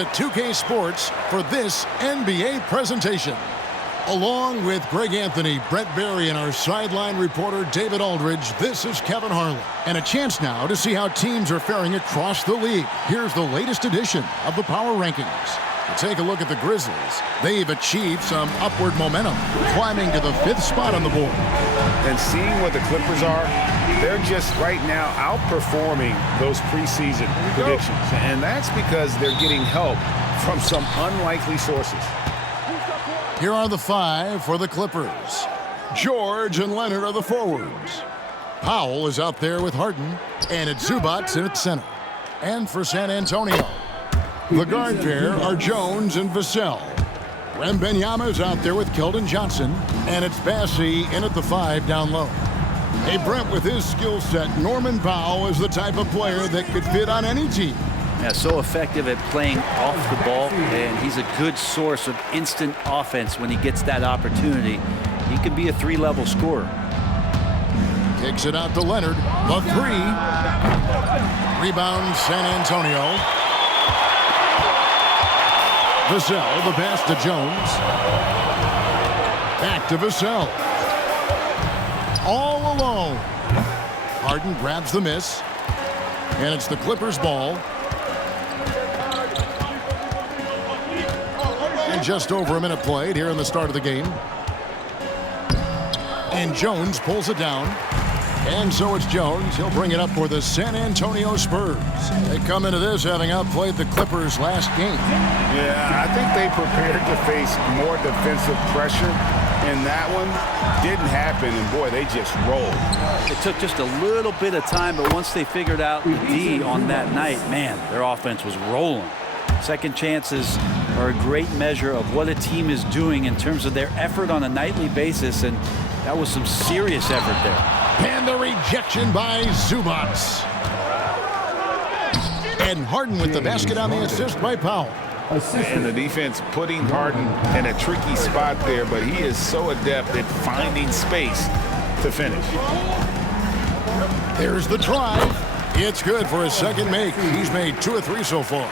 at 2K Sports for this NBA presentation. Along with Greg Anthony, Brett Barry, and our sideline reporter David Aldridge, this is Kevin Harlan. And a chance now to see how teams are faring across the league. Here's the latest edition of the Power Rankings. To take a look at the Grizzlies, they've achieved some upward momentum, climbing to the 5th spot on the board. And seeing what the Clippers are, they're just right now outperforming those preseason predictions. And that's because they're getting help from some unlikely sources. Here are the 5 for the Clippers. George and Leonard are the forwards. Powell is out there with Harden, and it's Zubac in at center. And for San Antonio, the guard pair are Jones and Vassell. Wembanyama is out there with Keldon Johnson, and it's Bassey in at the 5 down low. Hey, Brent, with his skill set, Norman Powell is the type of player that could fit on any team. Yeah, so effective at playing off the ball, and he's a good source of instant offense when he gets that opportunity. He can be a 3-level scorer. Kicks it out to Leonard. The 3. Rebound, San Antonio. Vassell, the pass to Jones. Back to Vassell. All alone. Harden grabs the miss. And it's the Clippers' ball. And just over a minute played here in the start of the game. And Jones pulls it down. And so it's Jones. He'll bring it up for the San Antonio Spurs. They come into this having outplayed the Clippers last game. Yeah, I think they prepared to face more defensive pressure. And that one didn't happen, and boy, they just rolled. It took just a little bit of time, but once they figured out the D on that night, man, their offense was rolling. Second chances are a great measure of what a team is doing in terms of their effort on a nightly basis, and that was some serious effort there. And the rejection by Zubac. And Harden with the basket on the assist by Powell. And the defense putting Harden in a tricky spot there, but he is so adept at finding space to finish. There's the try. It's good for his second make. He's made 2 of 3 so far.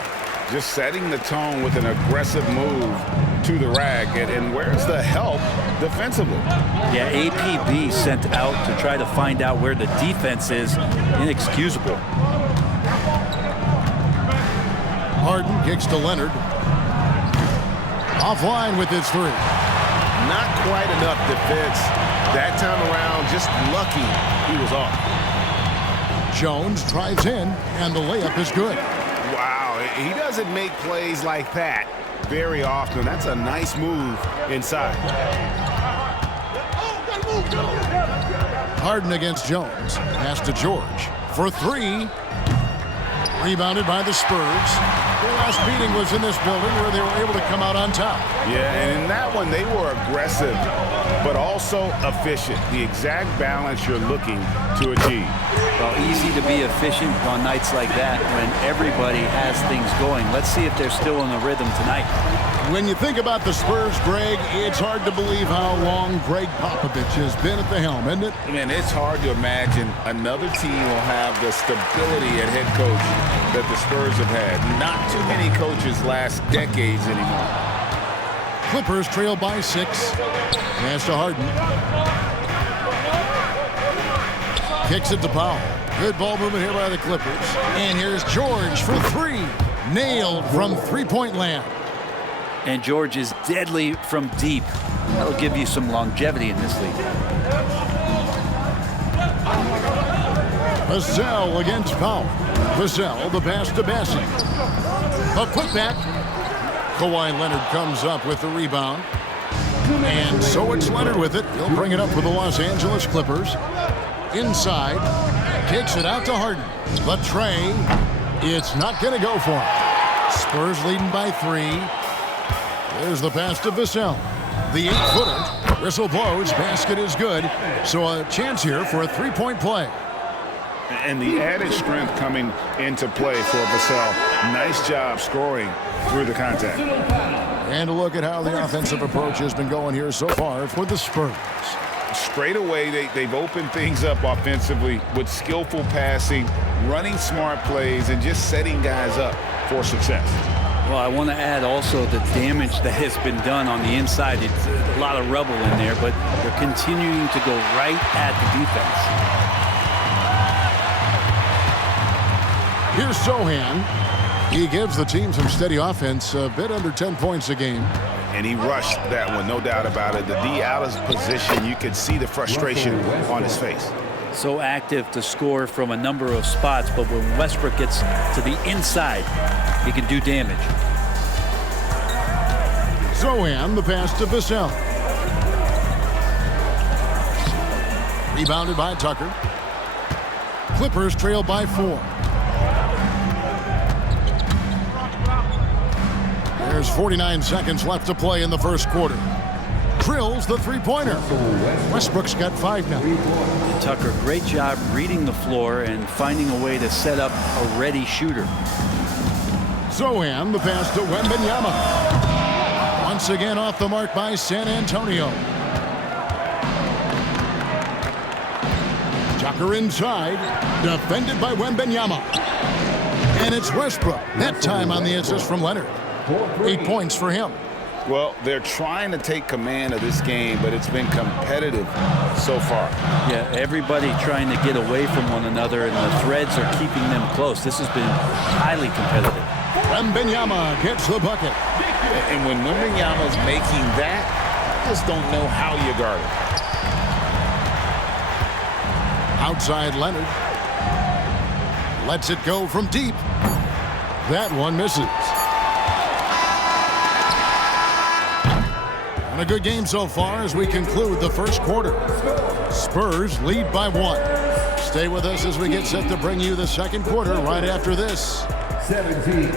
Just setting the tone with an aggressive move to the rack. And where's the help defensively? Yeah, APB sent out to try to find out where the defense is. Inexcusable. Harden kicks to Leonard. Offline with his 3. Not quite enough defense. That time around, just lucky he was off. Jones drives in, and the layup is good. Wow, he doesn't make plays like that very often. That's a nice move inside. Harden against Jones. Pass to George for 3. Rebounded by the Spurs. Their last meeting was in this building where they were able to come out on top. Yeah, and in that one, they were aggressive, but also efficient. The exact balance you're looking to achieve. Well, easy to be efficient on nights like that when everybody has things going. Let's see if they're still in the rhythm tonight. When you think about the Spurs, Greg, it's hard to believe how long Greg Popovich has been at the helm, isn't it? Man, it's hard to imagine another team will have the stability at head coach that the Spurs have had. Not too many coaches last decades anymore. Clippers trail by 6. Pass to Harden. Kicks it to Powell. Good ball movement here by the Clippers. And here's George for 3. Nailed from three-point land. And George is deadly from deep. That'll give you some longevity in this league. Vassell against Powell. Vassell, the pass to Bassey. A putback. Kawhi Leonard comes up with the rebound. And so it's Leonard with it. He'll bring it up for the Los Angeles Clippers. Inside. Kicks it out to Harden. The tray. It's not going to go for him. Spurs leading by 3. There's the pass to Vassell. The 8-footer. Whistle blows. Basket is good. So a chance here for a 3-point play. And the added strength coming into play for Vassell. Nice job scoring through the contact. And a look at how the offensive approach has been going here so far for the Spurs. Straight away, they've opened things up offensively with skillful passing, running smart plays, and just setting guys up for success. Well, I want to add also the damage that has been done on the inside. It's a lot of rubble in there, but they're continuing to go right at the defense. Here's Sohan. He gives the team some steady offense, a bit under 10 points a game. And he rushed that one, no doubt about it. The D out of position, you could see the frustration on his face. So active to score from a number of spots, but when Westbrook gets to the inside, he can do damage. Sohan, the pass to Vassell. Rebounded by Tucker. Clippers trail by 4. There's 49 seconds left to play in the first quarter. Drills the three-pointer. Westbrook's got 5 now. Tucker, great job reading the floor and finding a way to set up a ready shooter. Sohan, the pass to Wembanyama. Once again off the mark by San Antonio. Tucker inside, defended by Wembanyama. And it's Westbrook, that time on the assist from Leonard. 8 points for him. Well, they're trying to take command of this game, but it's been competitive so far. Yeah, everybody trying to get away from one another, and the threads are keeping them close. This has been highly competitive. Wembanyama gets the bucket. And when Wembanyama's making that, I just don't know how you guard it. Outside Leonard. Lets it go from deep. That one misses. And a good game so far as we conclude the first quarter. Spurs lead by 1. Stay with us as we get set to bring you the second quarter right after this. 17.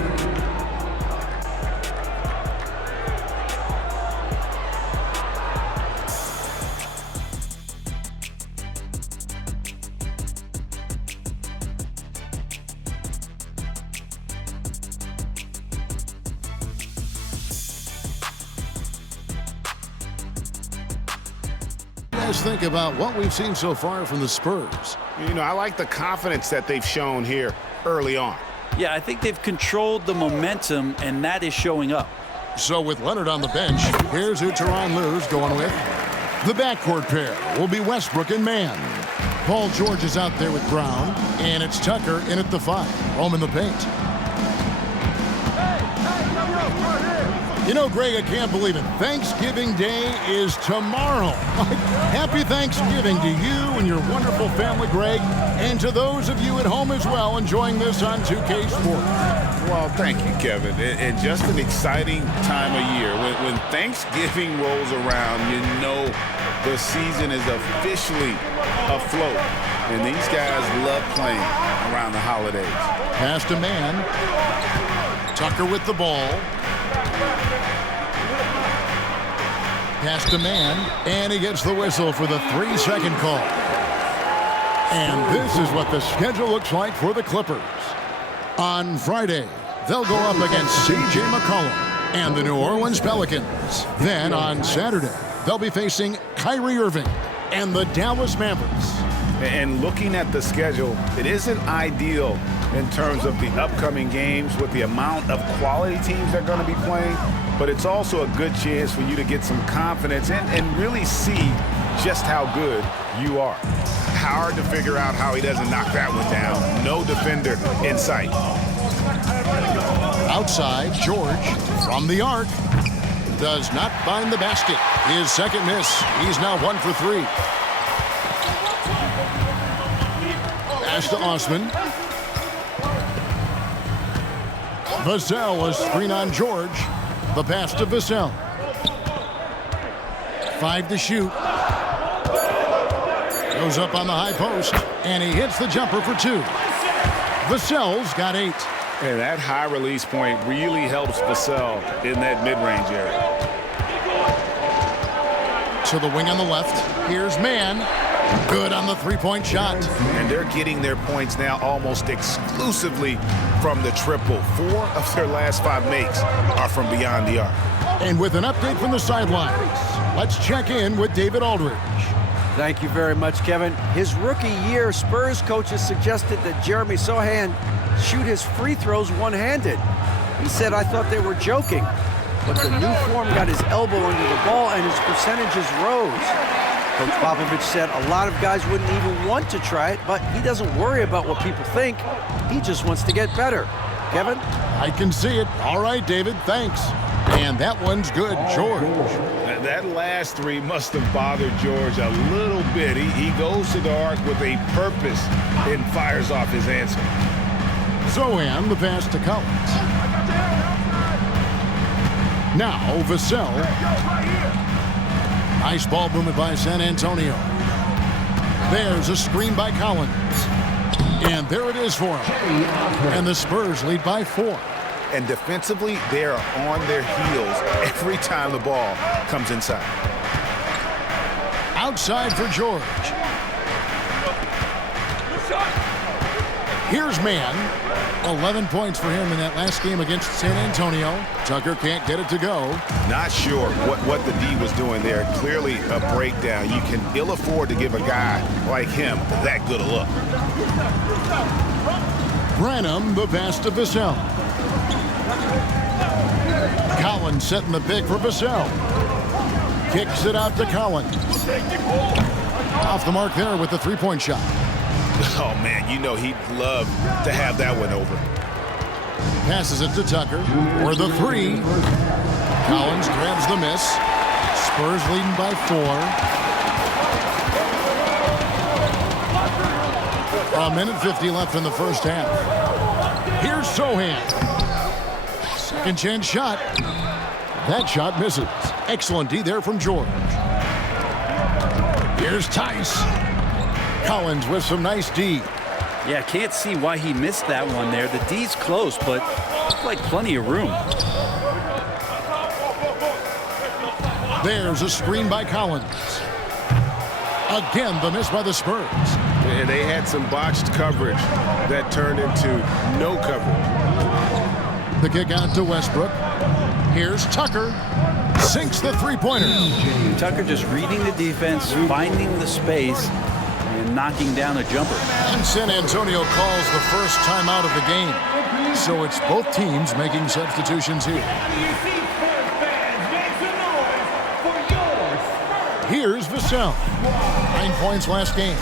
Think about what we've seen so far from the Spurs. You know, I like the confidence that they've shown here early on. Yeah, I think they've controlled the momentum, and that is showing up. So with Leonard on the bench, here's who Tyronn Lue's going with. The backcourt pair will be Westbrook and Mann. Paul George is out there with Brown, and it's Tucker in at the 5, home in the paint. You know, Greg, I can't believe it. Thanksgiving Day is tomorrow. Happy Thanksgiving to you and your wonderful family, Greg, and to those of you at home as well enjoying this on 2K Sports. Well, thank you, Kevin. And just an exciting time of year. When Thanksgiving rolls around, you know the season is officially afloat. And these guys love playing around the holidays. Pass to Mann. Tucker with the ball. Pass to Mann, and he gets the whistle for the 3-second call. And this is what the schedule looks like for the Clippers. On Friday, they'll go up against C.J. McCollum and the New Orleans Pelicans. Then on Saturday, they'll be facing Kyrie Irving and the Dallas Mavericks. And looking at the schedule, it isn't ideal in terms of the upcoming games with the amount of quality teams they're going to be playing, but it's also a good chance for you to get some confidence and really see just how good you are. Hard to figure out how he doesn't knock that one down. No defender in sight. Outside, George from the arc does not find the basket. His second miss. He's now 1 for 3. Pass to Osman. Vassell, a screen on George. The pass to Vassell. 5 to shoot. Goes up on the high post, and he hits the jumper for 2. Vassell's got 8. And that high release point really helps Vassell in that mid-range area. To the wing on the left. Here's Mann. Good on the three-point shot. And they're getting their points now almost exclusively from the triple. 4 of their last 5 makes are from beyond the arc. And with an update from the sidelines, let's check in with David Aldridge. Thank you very much, Kevin. His rookie year, Spurs coaches suggested that Jeremy Sohan shoot his free throws one-handed. He said, "I thought they were joking." But the new form got his elbow under the ball and his percentages rose. Coach Popovich said a lot of guys wouldn't even want to try it, but he doesn't worry about what people think. He just wants to get better. Kevin? I can see it. All right, David, thanks. And that one's good, George. That last three must have bothered George a little bit. He goes to the arc with a purpose and fires off his answer. Zohan, the pass to Collins. Now, Vassell. Nice ball movement by San Antonio. There's a screen by Collins. And there it is for him. And the Spurs lead by 4. And defensively, they are on their heels every time the ball comes inside. Outside for George. Here's Mann. 11 points for him in that last game against San Antonio. Tucker can't get it to go. Not sure what the D was doing there. Clearly a breakdown. You can ill afford to give a guy like him that good a look. Branham, the pass to Vassell. Collins setting the pick for Vassell. Kicks it out to Collins. Off the mark there with the three-point shot. Oh, man, you know he'd love to have that one over. Passes it to Tucker for the three. Collins grabs the miss. Spurs leading by 4. A minute 50 left in the first half. Here's Zohan. Second chance shot. That shot misses. Excellent D there from George. Here's Tice. Collins with some nice D. Yeah, can't see why he missed that one there. The D's close, but looked like plenty of room. There's a screen by Collins. Again, the miss by the Spurs. And they had some botched coverage that turned into no coverage. The kick out to Westbrook. Here's Tucker. Sinks the three-pointer. Tucker just reading the defense, finding the space, and knocking down a jumper. And San Antonio calls the first timeout of the game. So it's both teams making substitutions here. Here's Vassell. 9 points last game.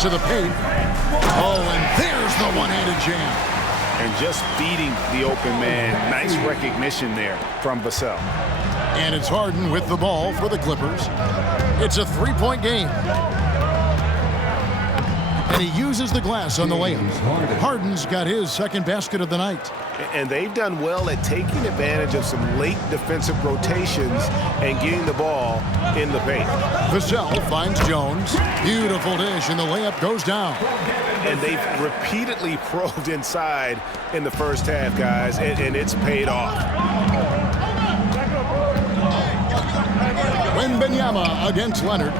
To the paint. Oh, and there's the one-handed jam. And just beating the open man. Nice recognition there from Vassell. And it's Harden with the ball for the Clippers. It's a three-point game. And he uses the glass on the layup. Harden's got his second basket of the night. And they've done well at taking advantage of some late defensive rotations and getting the ball in the paint. Vassell finds Jones. Beautiful dish, and the layup goes down. And they've repeatedly probed inside in the first half, guys, and it's paid off. Wembanyama against Leonard.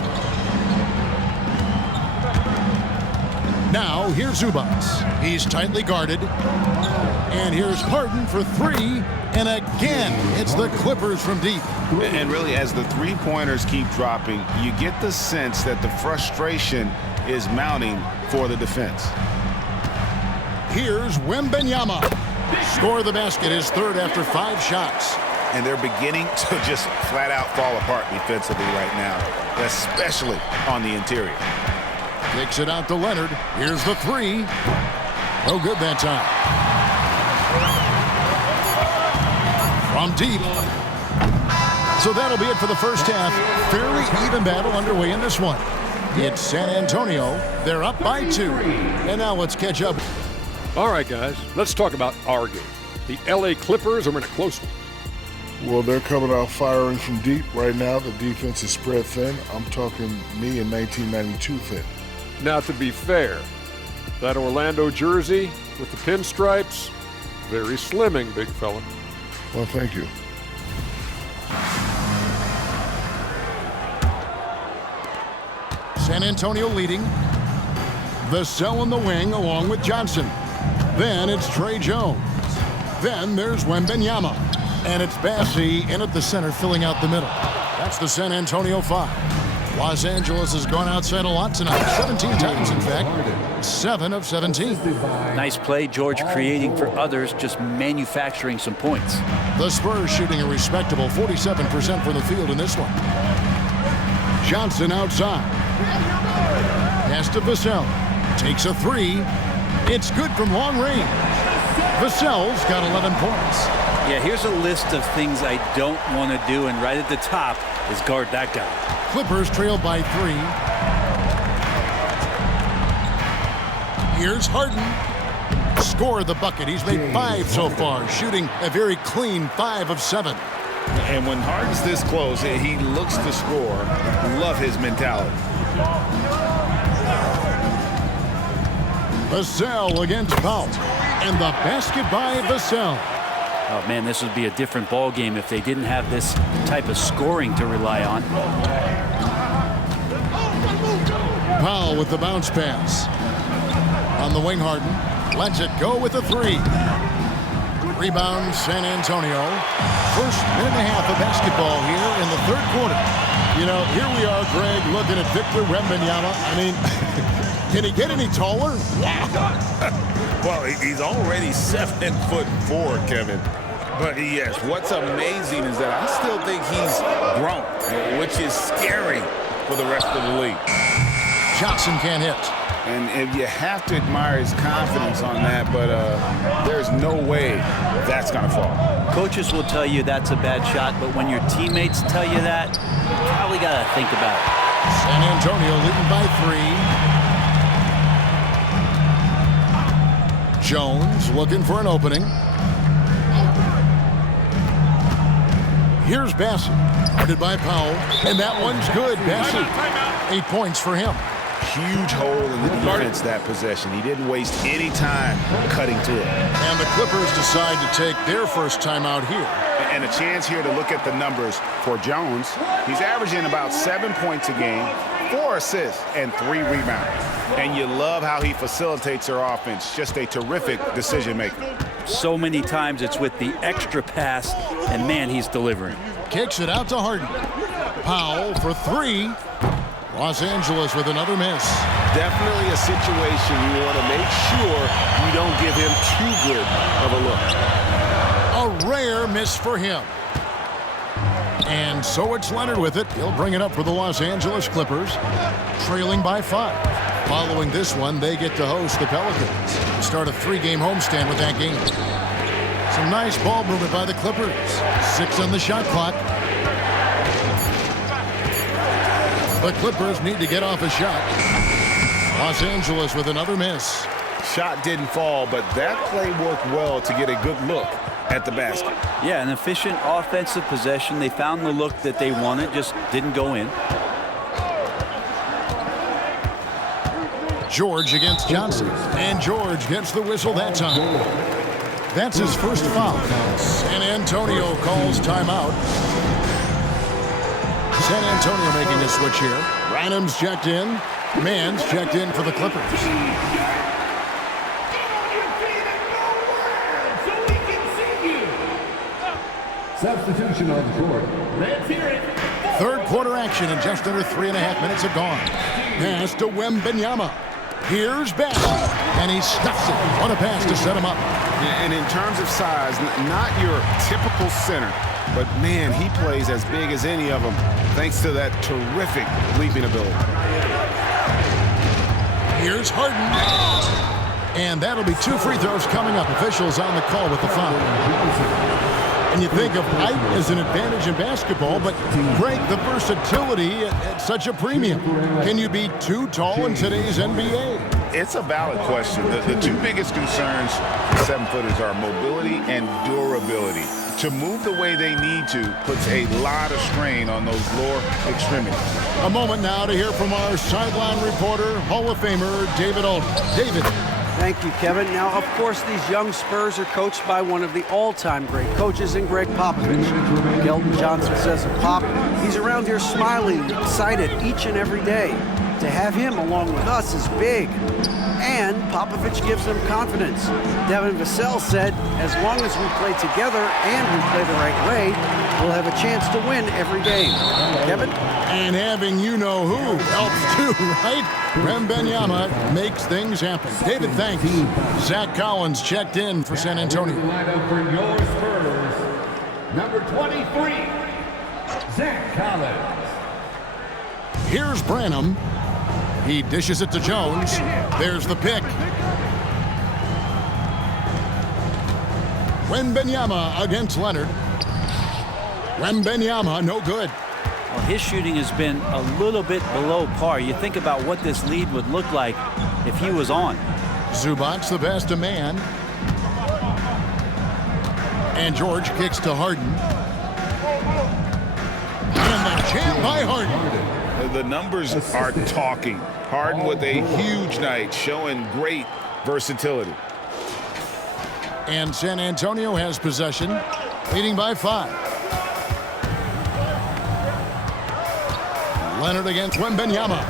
Now, here's Zubac. He's tightly guarded. And here's Harden for three. And again, it's the Clippers from deep. And really, as the three-pointers keep dropping, you get the sense that the frustration is mounting for the defense. Here's Wembanyama. Score the basket, his third after 5 shots. And they're beginning to just flat-out fall apart defensively right now, especially on the interior. Takes it out to Leonard. Here's the three. No good that time. From deep. So that'll be it for the first half. Fairly even battle underway in this one. It's San Antonio. They're up by 2. And now let's catch up. All right, guys, let's talk about our game. The LA Clippers are in a close one. Well, they're coming out firing from deep right now. The defense is spread thin. I'm talking me in 1992 thin. Now, to be fair, that Orlando jersey with the pinstripes, very slimming, big fella. Well, thank you. San Antonio leading. Vassell in the wing along with Johnson. Then it's Trey Jones. Then there's Wembanyama. And it's Bassey in at the center filling out the middle. That's the San Antonio 5. Los Angeles has gone outside a lot tonight. 17 times, in fact. 7 of 17. Nice play, George, creating for others, just manufacturing some points. The Spurs shooting a respectable 47% from the field in this one. Johnson outside. Pass to Vassell. Takes a three. It's good from long range. Vassell's got 11 points. Yeah, here's a list of things I don't want to do, and right at the top is guard that guy. Clippers trail by 3. Here's Harden. Score the bucket. He's made 5 so far, shooting a very clean 5 of 7. And when Harden's this close, he looks to score. Love his mentality. Vassell against Powell. And the basket by Vassell. Oh, man, this would be a different ball game if they didn't have this type of scoring to rely on. Powell with the bounce pass. On the wing, Harden. Lets it go with a 3. Rebound, San Antonio. First minute and a half of basketball here in the third quarter. You know, here we are, Greg, looking at Victor Wembanyama. I mean, can he get any taller? Well, he's already 7'4", Kevin. But yes, what's amazing is that I still think he's grown, which is scary for the rest of the league. Johnson can't hit. And if you have to admire his confidence on that, but there's no way that's going to fall. Coaches will tell you that's a bad shot, but when your teammates tell you that, you probably got to think about it. San Antonio leading by 3. Jones looking for an opening. Here's Bassett, guarded by Powell, and that one's good. Bassett, 8 points for him. Huge hole in the defense that possession. He didn't waste any time cutting to it. And the Clippers decide to take their first timeout here. And a chance here to look at the numbers for Jones. He's averaging about 7 points a game, 4 assists, and 3 rebounds. And you love how he facilitates their offense. Just a terrific decision maker. So many times it's with the extra pass, and man, he's delivering. Kicks it out to Harden. Powell for 3. Los Angeles with another miss. Definitely a situation you want to make sure you don't give him too good of a look. A rare miss for him. And so it's Leonard with it. He'll bring it up for the Los Angeles Clippers, trailing by 5. Following this one, they get to host the Pelicans. Start a 3-game homestand with that game. Some nice ball movement by the Clippers. 6 on the shot clock. The Clippers need to get off a shot. Los Angeles with another miss. Shot didn't fall, but that play worked well to get a good look at the basket. Yeah, an efficient offensive possession. They found the look that they wanted, just didn't go in. George against Johnson. And George gets the whistle that time. That's his first foul. San Antonio calls timeout. San Antonio making a switch here. Branham's checked in. Mann's checked in for the Clippers. Substitution on the court. Let's hear it. Third quarter action and just under 3.5 minutes have gone. Pass to Wembanyama. Here's Bassett, and he stuffs it. What a pass to set him up. And in terms of size, not your typical center, but man, he plays as big as any of them thanks to that terrific leaping ability. Here's Harden. And that'll be 2 free throws coming up. Officials on the call with the foul. And you think of height as an advantage in basketball, but Greg, the versatility at such a premium. Can you be too tall in today's NBA? It's a valid question. The 2 biggest concerns for 7-footers are mobility and durability. To move the way they need to puts a lot of strain on those lower extremities. A moment now to hear from our sideline reporter, Hall of Famer David Aldridge. David. Thank you, Kevin. Now, of course, these young Spurs are coached by one of the all-time great coaches in Greg Popovich. Keldon Johnson says of Pop, he's around here smiling, excited each and every day. To have him along with us is big. And Popovich gives them confidence. Devin Vassell said, as long as we play together and we play the right way, will have a chance to win every game. Kevin? And having you-know-who helps too, right? Wembanyama makes things happen. David, thanks. Zach Collins checked in for San Antonio. Lineup for your Spurs. Number 23, Zach Collins. Here's Branham. He dishes it to Jones. There's the pick. Wembanyama against Leonard. Wembanyama, no good. Well, his shooting has been a little bit below par. You think about what this lead would look like if he was on. Zubac, the best of man. And George kicks to Harden. And the jam by Harden. The numbers are talking. Harden with a huge night, showing great versatility. And San Antonio has possession, leading by 5. Leonard against Wembanyama.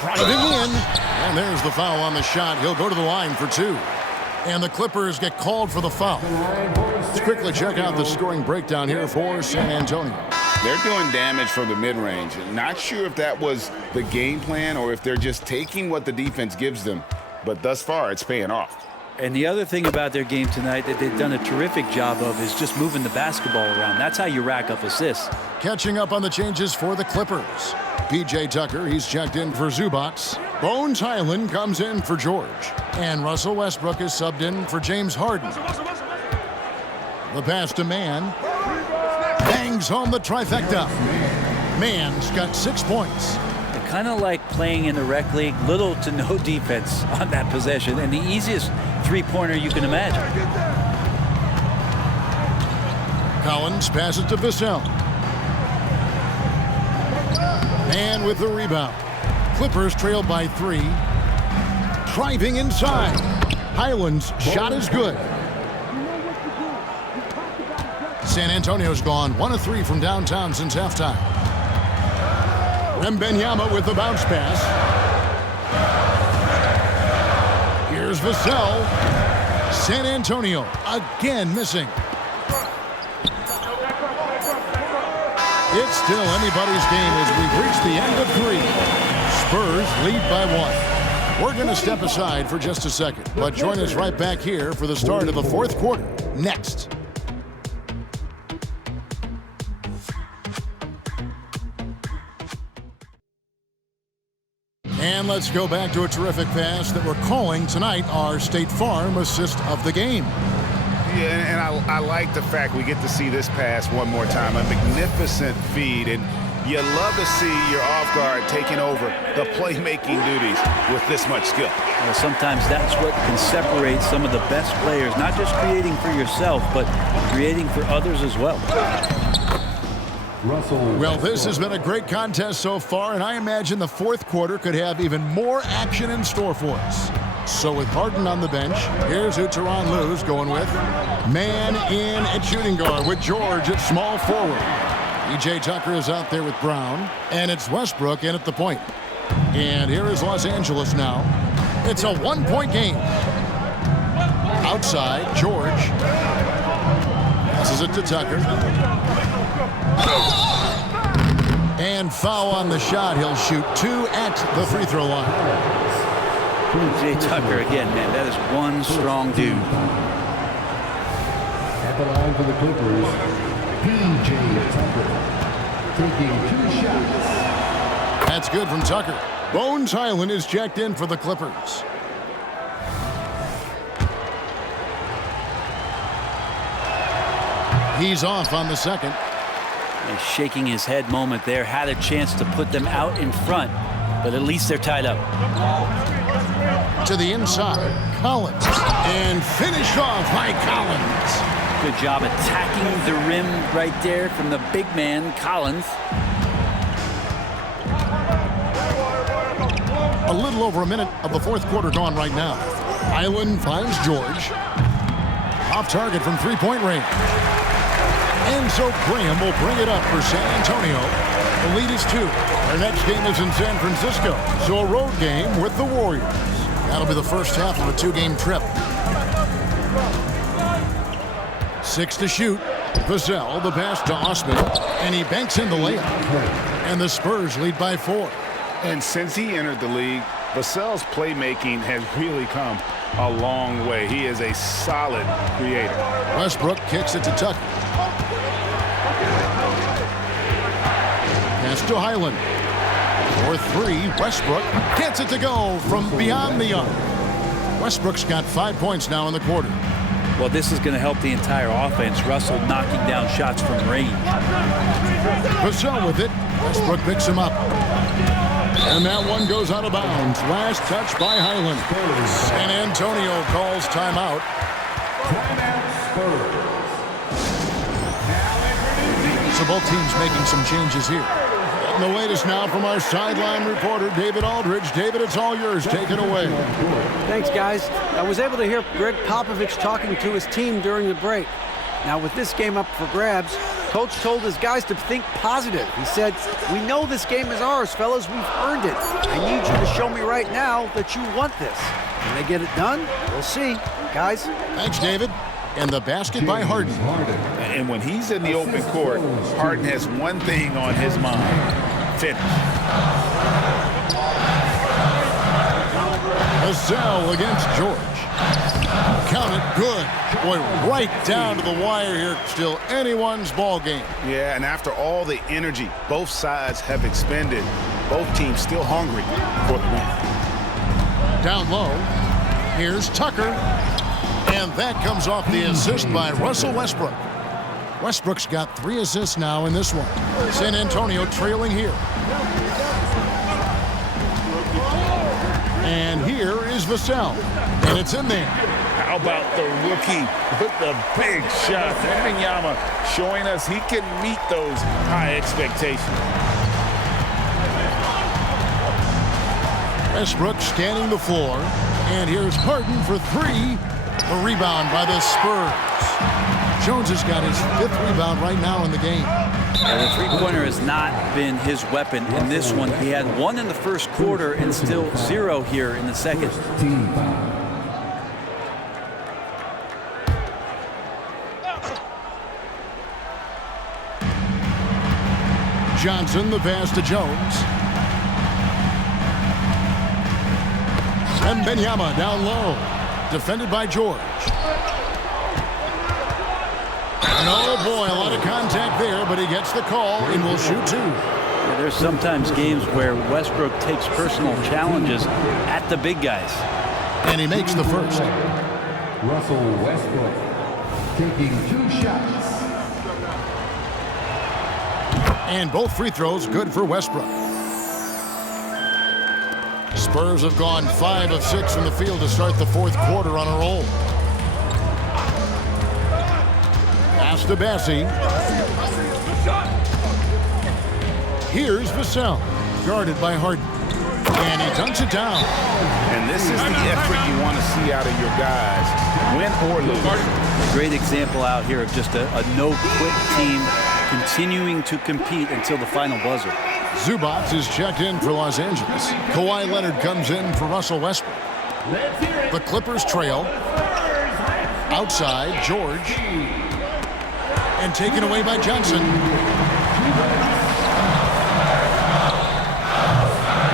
Driving in. And there's the foul on the shot. He'll go to the line for 2. And the Clippers get called for the foul. Let's quickly check out the scoring breakdown here for San Antonio. They're doing damage from the mid-range. Not sure if that was the game plan or if they're just taking what the defense gives them. But thus far, it's paying off. And the other thing about their game tonight that they've done a terrific job of is just moving the basketball around. That's how you rack up assists. Catching up on the changes for the Clippers. P.J. Tucker, he's checked in for Zubac. Bones Highland comes in for George. And Russell Westbrook is subbed in for James Harden. The pass to Mann. Bangs home the trifecta. Mann's got 6 points. Kind of like playing in the rec league, little to no defense on that possession, and the easiest three-pointer you can imagine. Collins passes to Vassell. And with the rebound. Clippers trail by 3. Driving inside. Highland's shot is good. San Antonio's gone 1 of 3 from downtown since halftime. Wembanyama with the bounce pass. Here's Vassell. San Antonio again missing. It's still anybody's game as we've reached the end of 3. Spurs lead by 1. We're going to step aside for just a second, but join us right back here for the start of the 4th quarter next. And let's go back to a terrific pass that we're calling tonight our State Farm assist of the game. Yeah, and I like the fact we get to see this pass one more time. A magnificent feed, and you love to see your off guard taking over the playmaking duties with this much skill. Well, sometimes that's what can separate some of the best players, not just creating for yourself, but creating for others as well. Well, this has been a great contest so far, and I imagine the 4th quarter could have even more action in store for us. So with Harden on the bench, here's who Tyronn Lue's going with. Man in at shooting guard with George at small forward. P.J. Tucker is out there with Brown, and it's Westbrook in at the point. And here is Los Angeles now. It's a 1-point game. Outside, George passes it to Tucker. And foul on the shot. He'll shoot 2 at the free throw line. P.J. Tucker again, man, that is one strong dude. At the line for the Clippers, P.J. Tucker taking 2 shots. That's good from Tucker. Bones Highland is checked in for the Clippers. He's off on the second. A shaking his head moment there. Had a chance to put them out in front, but at least they're tied up. To the inside, Collins. And finished off by Collins. Good job attacking the rim right there from the big man, Collins. A little over a minute of the 4th quarter gone right now. Highland finds George. Off target from 3-point range. And so Graham will bring it up for San Antonio. The lead is 2. Our next game is in San Francisco, so a road game with the Warriors. That'll be the first half of a 2-game trip. 6 to shoot. Vassell, the pass to Osman, and he banks in the layup. And the Spurs lead by 4. And since he entered the league, Vassell's playmaking has really come a long way. He is a solid creator. Westbrook kicks it to Tucker. Pass to Highland. For 3, Westbrook gets it to go from beyond the arc. Westbrook's got 5 points now in the quarter. Well, this is going to help the entire offense. Russell knocking down shots from range. Vassell with it. Westbrook picks him up. And that one goes out of bounds. Last touch by Highland. San Antonio calls timeout. So both teams making some changes here. And the latest now from our sideline reporter, David Aldridge. David, it's all yours. Take it away. Thanks, guys. I was able to hear Greg Popovich talking to his team during the break. Now, with this game up for grabs, Coach told his guys to think positive. He said, "We know this game is ours, fellas. We've earned it. I need you to show me right now that you want this. Can they get it done? We'll see. Guys." Thanks, David. And the basket by Harden. And when he's in the open court, Harden has one thing on his mind: finish. Vassell against George. Count it, good. Boy, right down to the wire here. Still anyone's ball game. Yeah, and after all the energy both sides have expended, both teams still hungry for the win. Down low, here's Tucker. And that comes off the assist by Russell Westbrook. Westbrook's got 3 assists now in this one. San Antonio trailing here. And here is Vassell. And it's in there. How about the rookie with the big shot? Wembanyama showing us he can meet those high expectations. Westbrook scanning the floor. And here's Harden for 3. The rebound by the Spurs. Jones has got his 5th rebound right now in the game. Yeah, the three-pointer has not been his weapon in this one. He had 1 in the first quarter and still 0 here in the second. Johnson, the pass to Jones. Wembanyama down low. Defended by George. And oh boy, a lot of contact there, but he gets the call and will shoot 2. Yeah, there's sometimes games where Westbrook takes personal challenges at the big guys. And he makes the first. Russell Westbrook taking 2 shots. And both free throws good for Westbrook. Spurs have gone 5 of 6 from the field to start the 4th quarter on a roll. Pass to Bassi. Here's Vassell, guarded by Harden. And he dunks it down. And this is the effort you want to see out of your guys, win or lose. A great example out here of just a no-quit team continuing to compete until the final buzzer. Zubac is checked in for Los Angeles. Kawhi Leonard comes in for Russell Westbrook. The Clippers trail. Outside, George. And taken away by Johnson.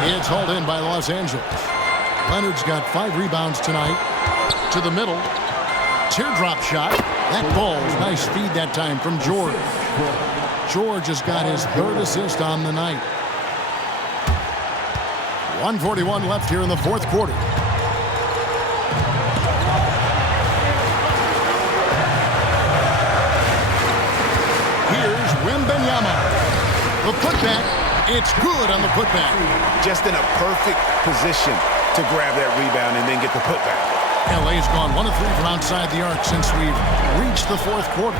It's hauled in by Los Angeles. Leonard's got 5 rebounds tonight. To the middle. Teardrop shot. That ball's nice feed that time from George. George has got his 3rd assist on the night. 1:41 left here in the 4th quarter. Here's Wembanyama. The putback. It's good on the putback. Just in a perfect position to grab that rebound and then get the putback. LA's gone 1 of 3 from outside the arc since we've reached the 4th quarter.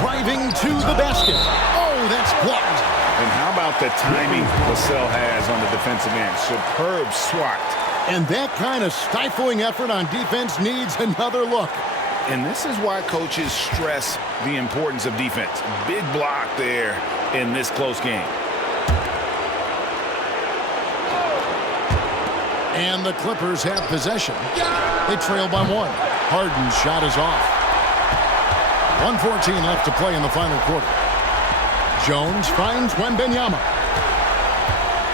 Driving to the basket. Oh, that's blocked. And how about the timing Vassell has on the defensive end? Superb swat. And that kind of stifling effort on defense needs another look. And this is why coaches stress the importance of defense. Big block there in this close game. And the Clippers have possession. They trail by 1. Harden's shot is off. 1:14 left to play in the final quarter. Jones finds Wembanyama.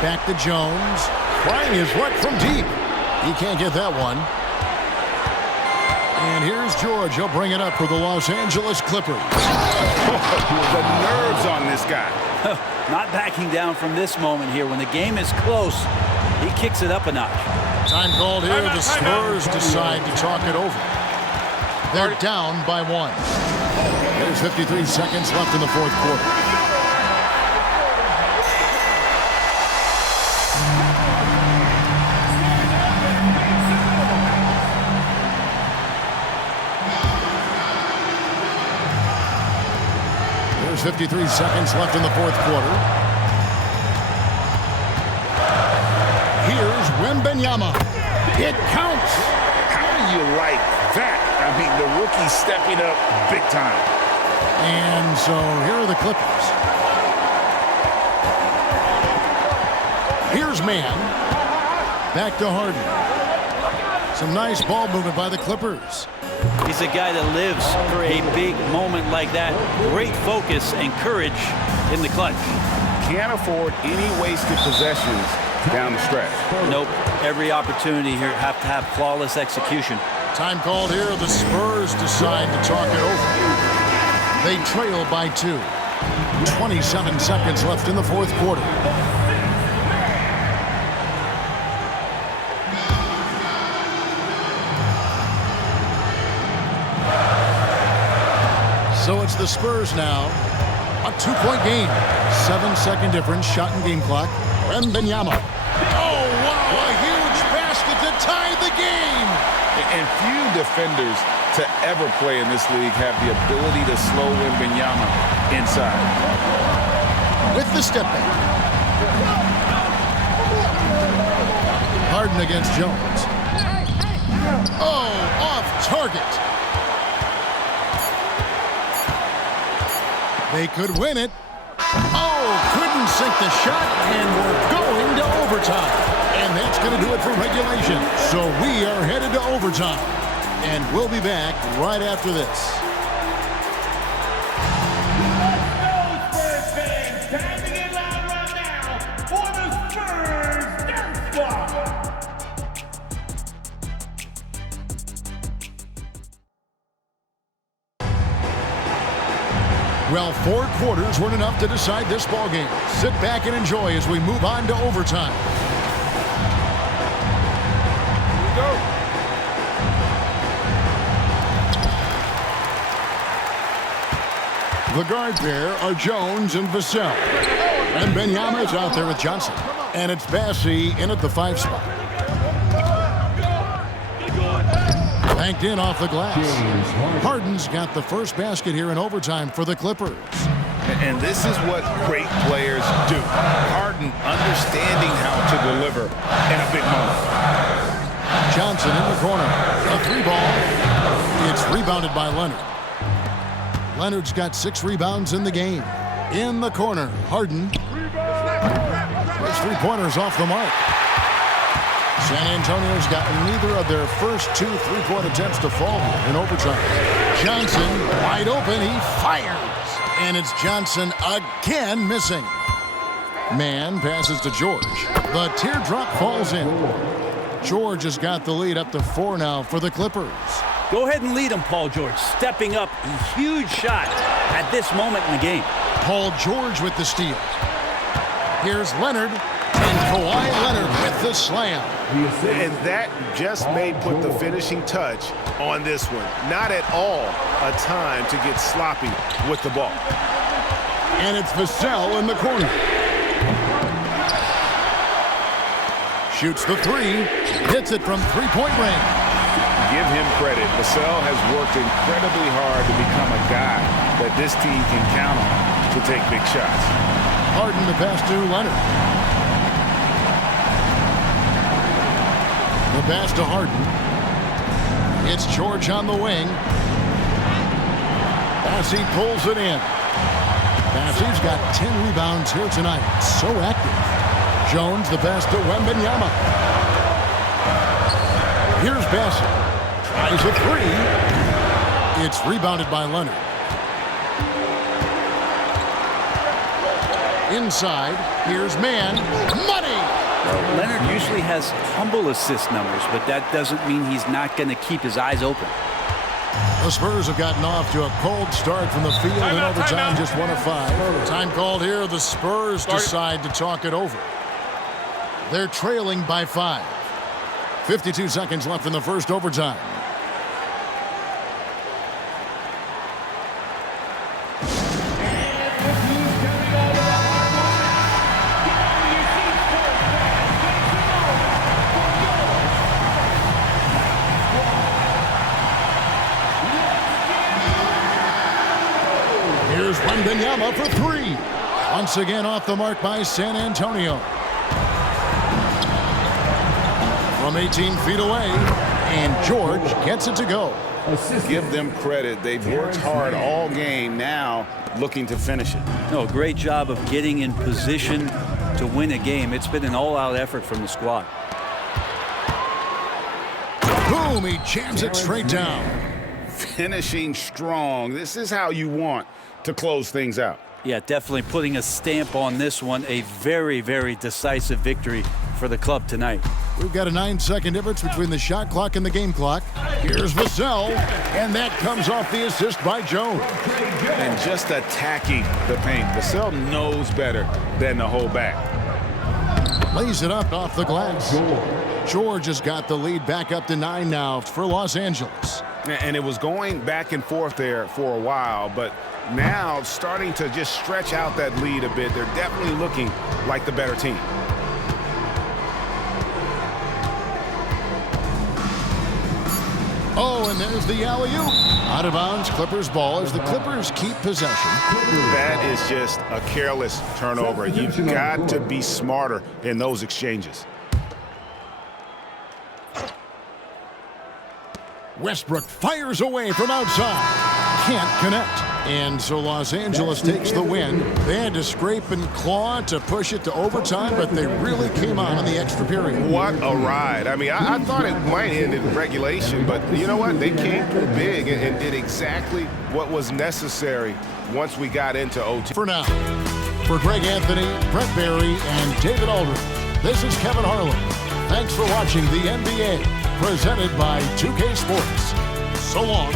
Back to Jones. Trying his luck from deep. He can't get that one. And here's George. He'll bring it up for the Los Angeles Clippers. The nerves on this guy. Not backing down from this moment here. When the game is close, he kicks it up a notch. Time called here. The Spurs decide to talk it over. They're down by 1. There's 53 seconds left in the fourth quarter. There's 53 seconds left in the fourth quarter. Here's Wembanyama. It counts. How do you like that? I mean, the rookie stepping up big time. And so here are the Clippers. Here's Mann. Back to Harden. Some nice ball movement by the Clippers. He's a guy that lives for a big moment like that. Great focus and courage in the clutch. Can't afford any wasted possessions down the stretch. Nope. Every opportunity here have to have flawless execution. Time called here. The Spurs decide to talk it over. They trail by 2. 27 seconds left in the fourth quarter. So it's the Spurs now. A 2-point game. 7-second difference. Shot and game clock. Wembanyama. Oh, wow. A huge basket to tie the game. And few defenders to ever play in this league have the ability to slow Wembanyama inside. With the step back. Harden against Jones. Oh, off target. They could win it. Oh, couldn't sink the shot, and we're going to overtime. And that's going to do it for regulation. So we are headed to overtime. And we'll be back right after this. Spurs fans, time to get loud right now for the Spurs Dirt Squad. Well, 4 quarters weren't enough to decide this ball game. Sit back and enjoy as we move on to overtime. Here we go. The guard pair are Jones and Vassell. And Wembanyama is out there with Johnson. And it's Bassey in at the 5 spot. Banked in off the glass. Harden's got the first basket here in overtime for the Clippers. And this is what great players do. Harden understanding how to deliver in a big moment. Johnson in the corner. A 3-ball. It's rebounded by Leonard. Leonard's got 6 rebounds in the game. In the corner, Harden. His 3-pointers off the mark. San Antonio's got neither of their first 2 3-point attempts to fall here in overtime. Johnson, wide open, he fires. And it's Johnson again missing. Mann passes to George. The teardrop falls in. George has got the lead up to 4 now for the Clippers. Go ahead and lead him, Paul George. Stepping up, a huge shot at this moment in the game. Paul George with the steal. Here's Leonard. And Kawhi Leonard with the slam. And that just may put the finishing touch on this one. Not at all a time to get sloppy with the ball. And it's Vassell in the corner. Shoots the 3. Hits it from 3-point range. Give him credit. Vassell has worked incredibly hard to become a guy that this team can count on to take big shots. Harden the pass to Leonard. The pass to Harden. It's George on the wing. Bassey pulls it in. Bassey's got 10 rebounds here tonight. So active. Jones the pass to Wembanyama. Here's Bassey. Tries a 3. It's rebounded by Leonard. Inside, here's man. Money! Well, Leonard usually has humble assist numbers, but that doesn't mean he's not going to keep his eyes open. The Spurs have gotten off to a cold start from the field in overtime, just 1 of 5. Time called here. The Spurs decide to talk it over. They're trailing by 5. 52 seconds left in the first overtime. Here's Wembanyama for 3. Once again off the mark by San Antonio. From 18 feet away, and George gets it to go. Give them credit. They've worked hard all game, now looking to finish it. No, great job of getting in position to win a game. It's been an all-out effort from the squad. Boom, he jams it straight down. Finishing strong. This is how you want to close things out. Yeah, definitely putting a stamp on this one. A very, very decisive victory for the club tonight. We've got a 9-second difference between the shot clock and the game clock. Here's Vassell, and that comes off the assist by Jones. And just attacking the paint. Vassell knows better than to hold back. Lays it up off the glass. George has got the lead back up to 9 now for Los Angeles. And it was going back and forth there for a while, but now starting to just stretch out that lead a bit. They're definitely looking like the better team. Oh, and there's the alley-oop. Out of bounds, Clippers ball as the Clippers keep possession. That is just a careless turnover. You've got to be smarter in those exchanges. Westbrook fires away from outside. Can't connect. And so Los Angeles takes the win. They had to scrape and claw to push it to overtime, but they really came on in the extra period. What a ride. I mean, I thought it might end in regulation, but you know what? They came through big and did exactly what was necessary once we got into OT. For now, for Greg Anthony, Brett Barry, and David Aldridge, this is Kevin Harlan. Thanks for watching the NBA, presented by 2K Sports. So long.